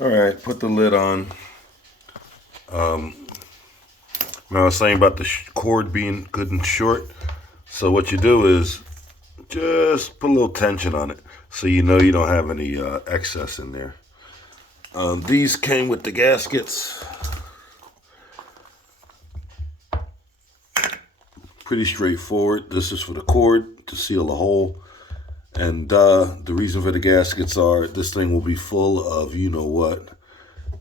All right, put the lid on. Now I was saying about the cord being good and short. So what you do is just put a little tension on it so you know you don't have any excess in there. These came with the gaskets. Pretty straightforward. This is for the cord to seal the hole. And the reason for the gaskets are this thing will be full of you know what.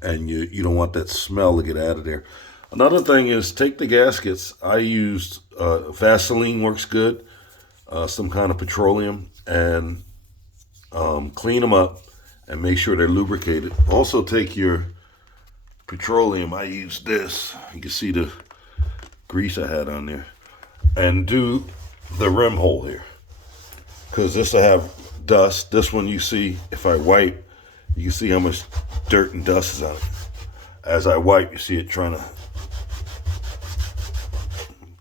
And you don't want that smell to get out of there. Another thing is take the gaskets. I used Vaseline, works good. Some kind of petroleum, and clean them up and make sure they're lubricated. Also take your petroleum. I used this. You can see the grease I had on there. And do the rim hole here. Because this will have dust. This one you see, if I wipe, you can see how much dirt and dust is on it. As I wipe, you see it trying to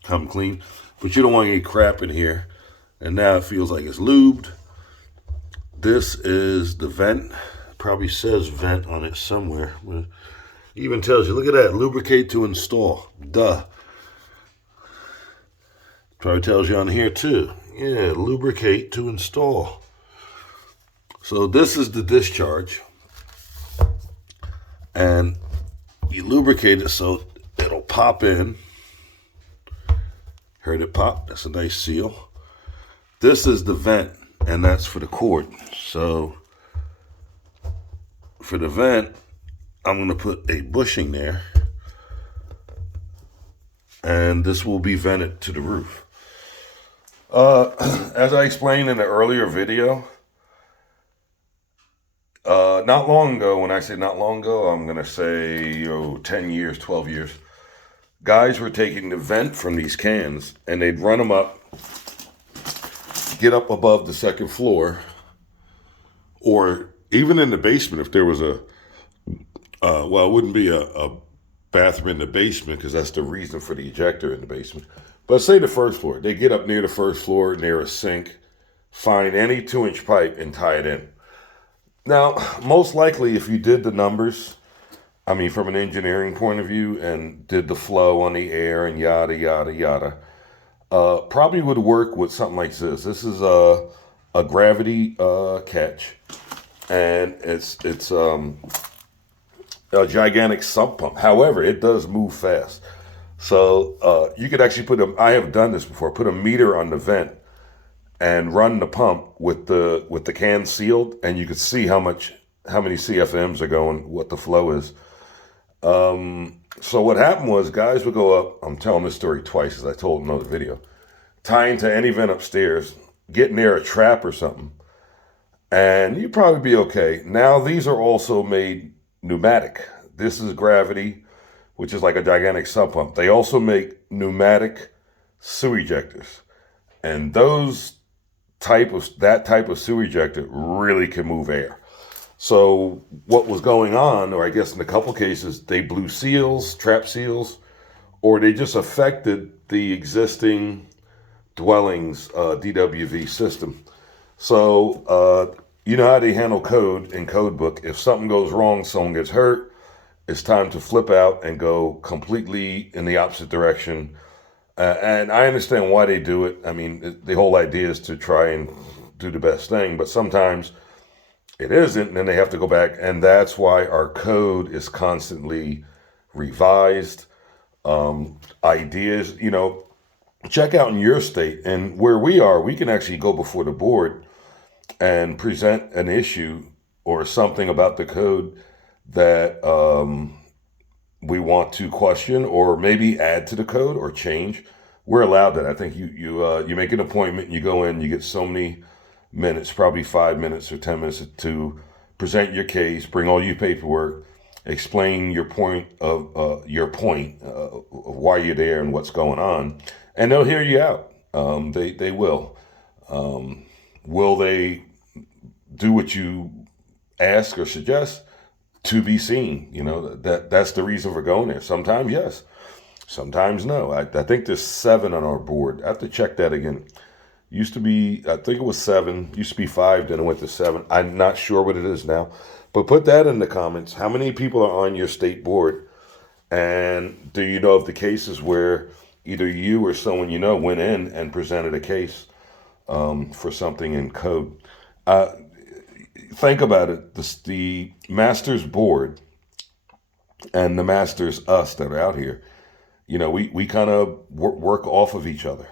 come clean. But you don't want any crap in here. And now it feels like it's lubed. This is the vent. Probably says vent on it somewhere. It even tells you, look at that, lubricate to install. Duh. Probably tells you on here too. Yeah, lubricate to install. So this is the discharge. And you lubricate it so it'll pop in. Heard it pop? That's a nice seal. This is the vent, and that's for the cord. So for the vent, I'm going to put a bushing there. And this will be vented to the roof. As I explained in an earlier video, not long ago, when I say not long ago, I'm going to say 10 years, 12 years, guys were taking the vent from these cans and they'd run them up, get up above the second floor, or even in the basement if there was it wouldn't be a bathroom in the basement because that's the reason for the ejector in the basement. But say the first floor. They get up near the first floor, near a sink, find any 2-inch pipe and tie it in. Now, most likely if you did the numbers, I mean from an engineering point of view, and did the flow on the air and yada, yada, yada, probably would work with something like this. This is a gravity catch, and it's a gigantic sump pump. However, it does move fast. So you could actually I have done this before, put a meter on the vent and run the pump with the can sealed, and you could see how many CFMs are going, what the flow is. So what happened was guys would go up, I'm telling this story twice as I told in another video, tie into any vent upstairs, get near a trap or something, and you'd probably be okay. Now these are also made pneumatic. This is gravity, which is like a gigantic sump pump. They also make pneumatic sewer ejectors. And that type of sewer ejector really can move air. So what was going on, or I guess in a couple cases, they blew seals, trap seals, or they just affected the existing dwellings DWV system. So you know how they handle code in code book. If something goes wrong, someone gets hurt, it's time to flip out and go completely in the opposite direction. And I understand why they do it. I mean, the whole idea is to try and do the best thing, but sometimes it isn't, and then they have to go back. And that's why our code is constantly revised. Ideas, check out in your state. And where we are, we can actually go before the board and present an issue or something about the code that we want to question or maybe add to the code or change. We're allowed that. I think you make an appointment, you go in, you get so many minutes, probably 5 minutes or 10 minutes to present your case, bring all your paperwork, explain your point of why you're there and what's going on, and they'll hear you out. They will. Will they do what you ask or suggest? To be seen. That's the reason for going there. Sometimes yes, sometimes no. I think there's 7 on our board. I have to check that again. Used to be, I think it was 7. Used to be 5, then it went to 7. I'm not sure what it is now. But put that in the comments. How many people are on your state board? And do you know of the cases where either you or someone you know went in and presented a case for something in code? Uh, think about it. The master's board and the master's us that are out here, we kind of work off of each other.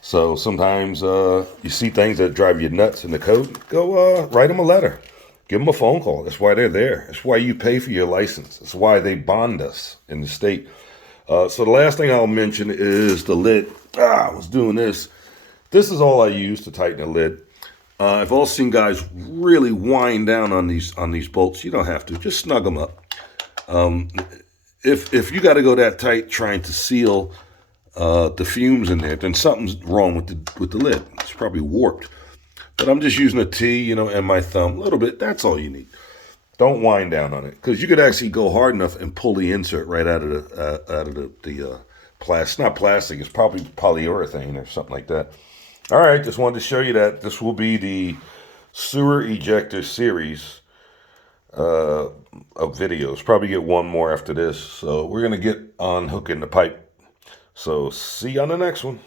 So sometimes you see things that drive you nuts in the code, go write them a letter. Give them a phone call. That's why they're there. That's why you pay for your license. That's why they bond us in the state. So the last thing I'll mention is the lid. I was doing this. This is all I use to tighten a lid. I've also seen guys really wind down on these bolts. You don't have to. Just snug them up. If you got to go that tight trying to seal the fumes in there, then something's wrong with the lid. It's probably warped. But I'm just using a T, and my thumb a little bit. That's all you need. Don't wind down on it, because you could actually go hard enough and pull the insert right out of the plastic. Not plastic. It's probably polyurethane or something like that. All right, just wanted to show you that. This will be the sewer ejector series of videos. Probably get one more after this. So we're going to get on hooking the pipe. So see you on the next one.